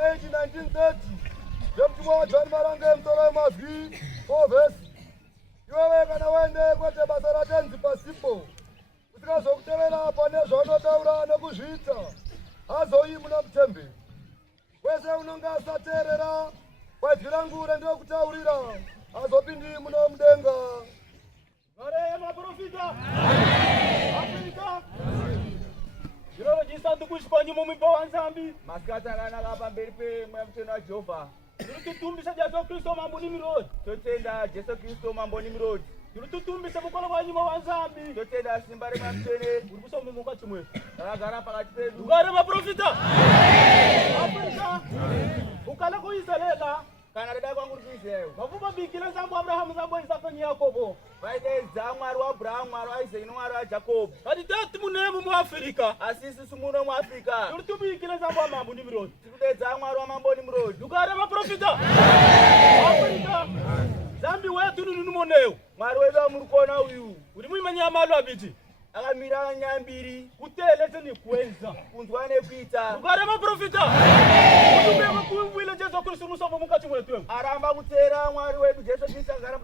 1930 Jemchumwa John Marange mtoro mazwi ovesi iwewe kana wende kwete basa ratenzi pasipo usikazokutevera pane zvaunotauira nekuzviita hazoyi muna mutembe wese unonga asateerera kwaidyira ngure ndokutaurira hazopindi muno mudenga. Ngare maprofita Afrika Jirolo jisandu kushpanyi mumipa wanzambi masikatangana kapa mberi pemwemteno wa Jehovha tutumbisa Jesu Kristo mambo ni mirodi totenda Jesu Kristo mambo ni mirodi tutumbisa mukolo wanyuma wanzambi totenda simba remwamtene urikusa mumungu chimwe takagara pakati pedu. Ngare maprofita Afrika ukala kuisalela kana reda kwangu kuiseyo vavuba bikira zambo Abrahamu zambo Isaka ni Yakobo vaitedza mwari waAbrahamu mwari waIsaki nomwari waJakobo ati tati munemu mu Afrika asisi sumuno mu Afrika turutubikira zambo mambo ni mirodi tikudedza mwari wamambo ni mirodi. Ngare maprofita Afrika zambi wetu numumoneo mwari wedu amurukona uyu uri muimanya amalo abiti akamira nyambiri kuteleze ni kwenza kunzwa nekuita. Ngare maprofita kutumbeka kuwile Jesu Kristo musombo mukati mwetu aramba kutera mwari wedu Jesu Kristo agara